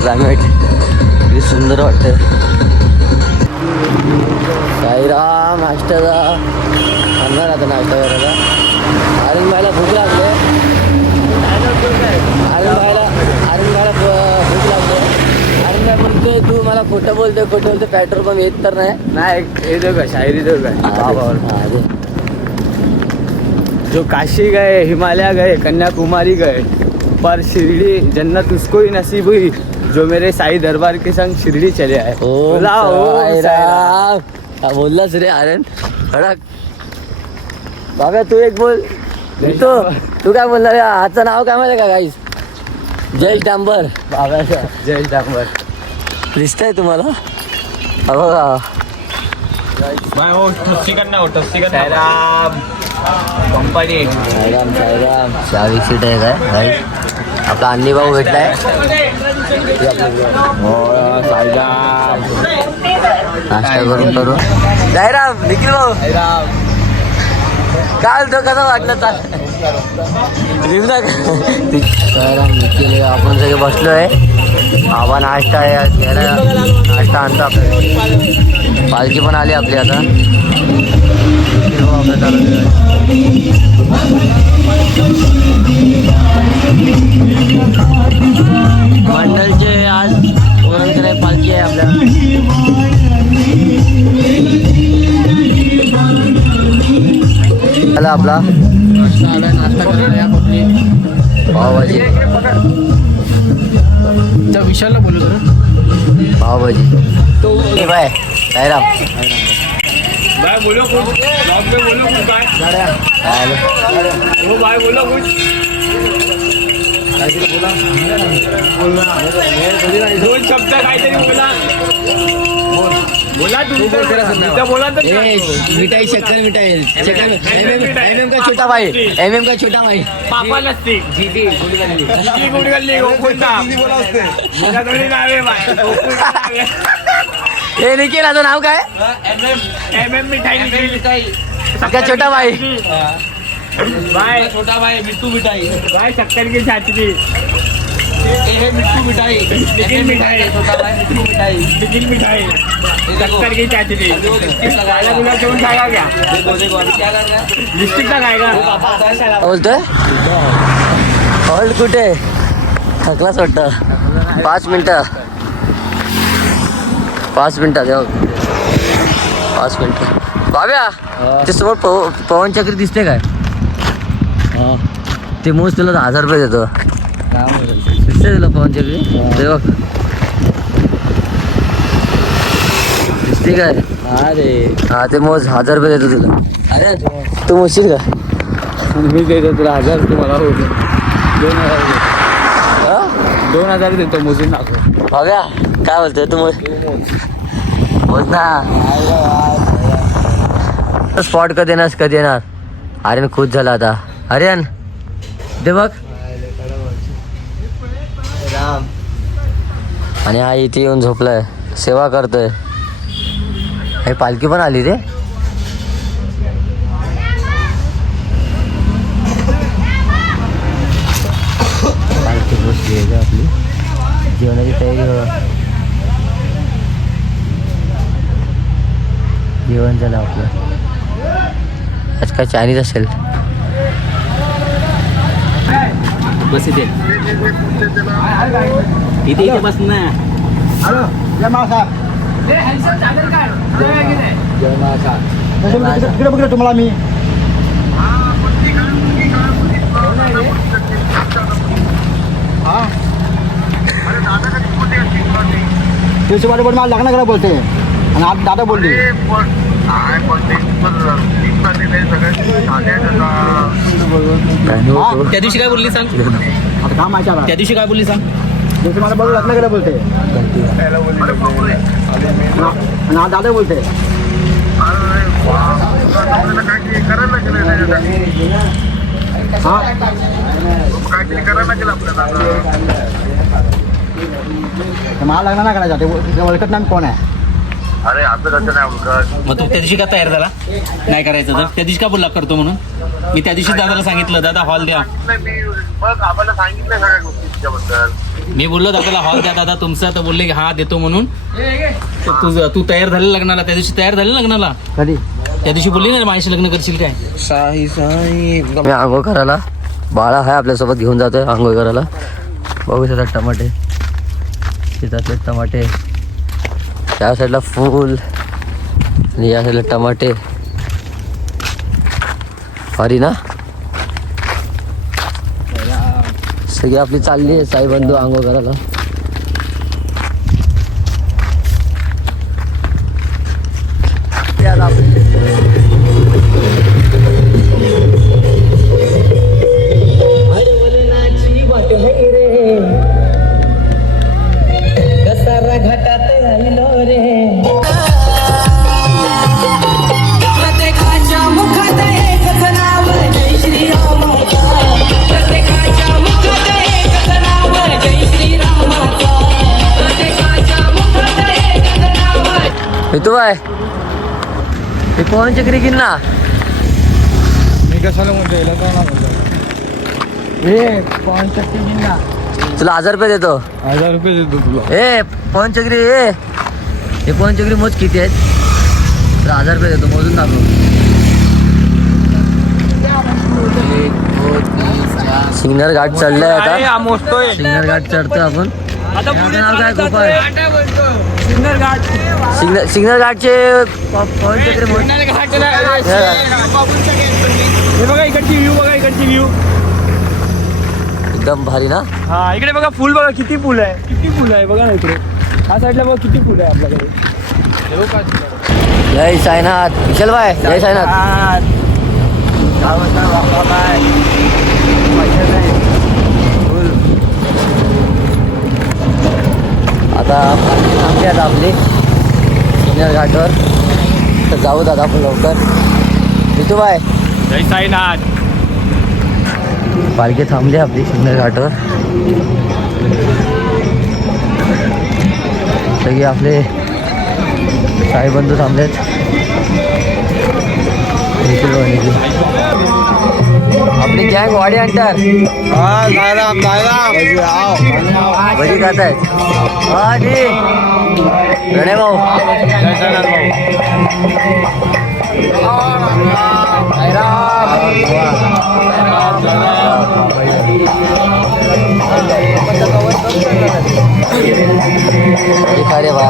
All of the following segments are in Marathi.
क्लायमेट किती सुंदर वाटतंय. साईराम नाश्त्याचा आणणार आता नाश्ता करायला. आरण भाईला भूक लागले. आरण भाईला भूक लागले. आरण भाई म्हणतोय तू मला खोटं बोलतोय पेट्रोल पण येत तर नाही. ये दो का शायरी दो का जो काशी गए, हिमालय गए, कन्याकुमारी गए, पर शिरडी जन्नत उसको ही नसीब हुई जो मेरे साई दरबार के संग शिरडी चले आए. बोललाच रे आर्यन खडक. बाबा तू एक बोल. तू काय बोलला रे? आजचं नाव काय माहिती का गाईस? जयेश डांबर. बाबाचा जयेश डांबर दिसतंय तुम्हाला? बघा कंपनी साईराम चहा विकसित आहे काय गाईस? आपला अन्नी भाऊ भेटलाय. नाश्ता करू. साईराम निखिल भाऊ काय तो कसा वाटलं? साईराम निखिल आपण सगळे बसलो आहे. आबा नाश्ता घ्यायला नाश्ता आणतो आपल्याला. पालखी पण आली आपली आता. मंडलचे आज ओरंगणे पालखी आहे आपल्या. आला आपला नाश्ता करायला पावभाजी. त्या विशालला बोलू जरा. पावभाजी बाय साईराम. भाई बोलो कुछ. ब्लॉग में बोलो कुछ. काय वो भाई बोलो कुछ. दोन शब्द काहीतरी बोला. बोला तू बोला तर. मिठाई शक्कर मिठाई एम का छोटा भाई. एम का छोटा भाई. पापा नसती जीती गुडगल्ली गोकुंदा थोडी नावे बाय. हे निखिल आता नाव काय? एम मिठाई. का छोटा भाई. बाय छोटा भाई मिट्टू मिठाई. बाय शक्कर की छाछली. मिट्टू मिठाई. निखिल मिठाई. छोटा भाई मिट्टू मिठाई. निखिल मिठाई. शक्कर की छाछली. खायला तुला जेवण खायला क्या लिस्टिक का खायला बोलतोय. हॉल्ट कुठे? थकलाच वाटतं. 5 मिनिटं 5 मिनिटात जाऊ. 5 मिनिटं. बाब्या ते समोर पवन चक्री दिसते काय? ते मोज तुला 1000 रुपये देतो. दिसते तुला पवन चक्री? ते बघ दिसते काय? अरे हा ते मोज 1000 रुपये देतो तुला. अरे तू मोजशील का? मी देतो तुला 1000. तुम्हाला 2000 देतो मोजून दाखव. बाब्या काय बोलतोय तू? मोज ना. स्पॉट कधी येणार? आर्यन खुश झाला आता. आर्यन ते बघ. आणि हा इथे येऊन झोपलाय. सेवा करतोय. हे पालखी पण आली रे. पालखी बसली आहे का आपली? जेवणाची तयारी बघा. जेवण झालं आपलं. आज काय चायनीज असेल. बस इथे इथे इथे बस ना. हॅलो जय महासाहेब जय महाकाल. तिकडे बघितलं तुम्हाला मी तुळशीवाडी बोल मला लग्न करा बोलते आणि आज दादा बोलली त्या दिवशी काय बोलली सांग. आता काम आहे त्या दिवशी काय बोलली सांग. दिवशी मला बोलू लग्न करा बोलते आणि आज दादा बोलते मला लग्न नाही करायचं ते ओळखत नाही कोण आहे. अरे असं कसं नाही ओळखत. मग तू त्या दिवशी का तयार झाला नाही करायचं तर त्या दिवशी का बोलला करतो म्हणून. मी त्या दिवशी दादाला सांगितलं दादा हॉल द्या. मी मग आम्हाला सांगितलं सगळ्या गोष्टी तिच्याबद्दल. मी बोललो दादाला हॉल द्या दादा तुमचा तर बोलले की हा देतो म्हणून. तर तू तयार झाले लग्नाला त्या दिवशी तयार झाले लग्नाला कधी त्या दिवशी बोलली ना माझ्याशी लग्न करशील काय. मी आंघोळ करायला बाळा आहे आपल्यासोबत घेऊन जातोय आंघोळ करायला. बघू शकता टमाटे शेतातले टमाटे त्या साईडला फूल आणि या साईडला टमाटे भारी ना. सगळी आपली चालली आहे साई बंधू आंघोळ करायला. तू बाय हे कोण चक्री घेईन ना. मी कशाला म्हणतो पवन चक्री घेईन ना. तुला 1000 रुपये देतो. 1000 रुपये देतो तुला. ए पवन चक्री हे पवन चक्री मोज किती आहेत. तुला 1000 रुपये देतो मोजून दाखव. सिग्नल घाट चढलाय आता. सिग्नल घाट चढतोय आपण. नाव काय गोपाळ. सिग्नल घाटचे पवन चक्री मोज. हे बघा इकडची व्ह्यू बघा इकडची व्ह्यू एकदम भारी ना. हा इकडे बघा फुल बघा किती फुल आहे बघा ना इकडे हा साईडला बघा किती फुल आहे आपल्याकडे. जय साईनाथ विशाल भाई जय साईनाथ. आता थांबली आता आपली सिग्नल घाटवर तर जाऊ दादा आपण लवकर. वितू भाई जय साईनाथ. पालखी थांबली आपली सिग्नल घाटवर. सगळे आपले साईबंधू थांबलेत. आपली गँग वाडी अंटर बरी खात आहेत. हा जी रणेश भाऊ अरे भाई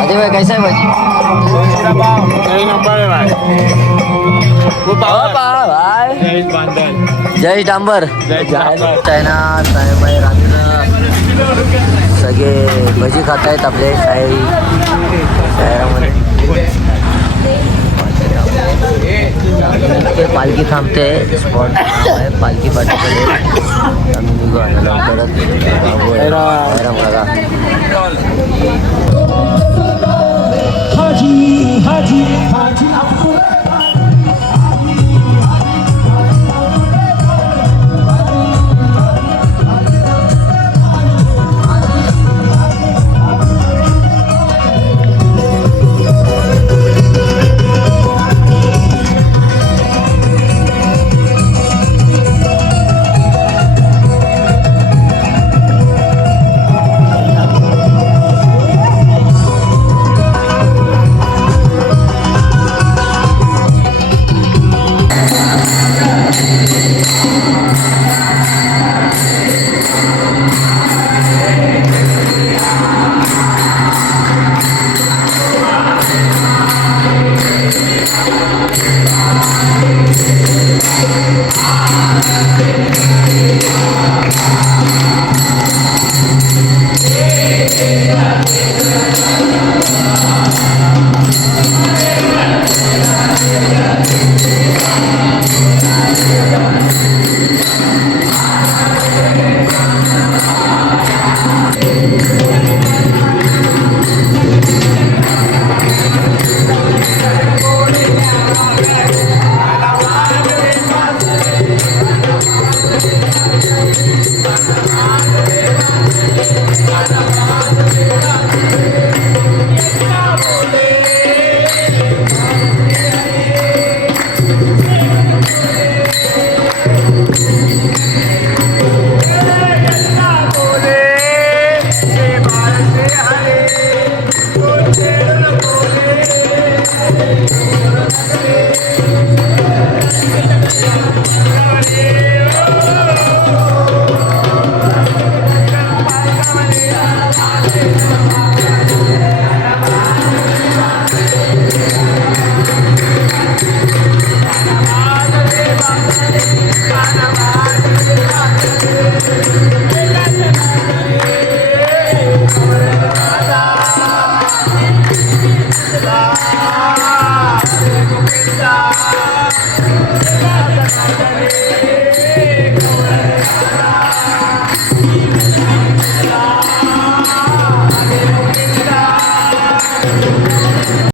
अजय भाई कैसा है भाजी. भाई जय डांबर चायना साहेबाई रात्र सगळे भजी खात आहेत आपले शाही शहरामध्ये. पालखी थांबते स्पॉट पालखी पाठीकडे आम्ही निघू आता लवकरच बघा. Bye.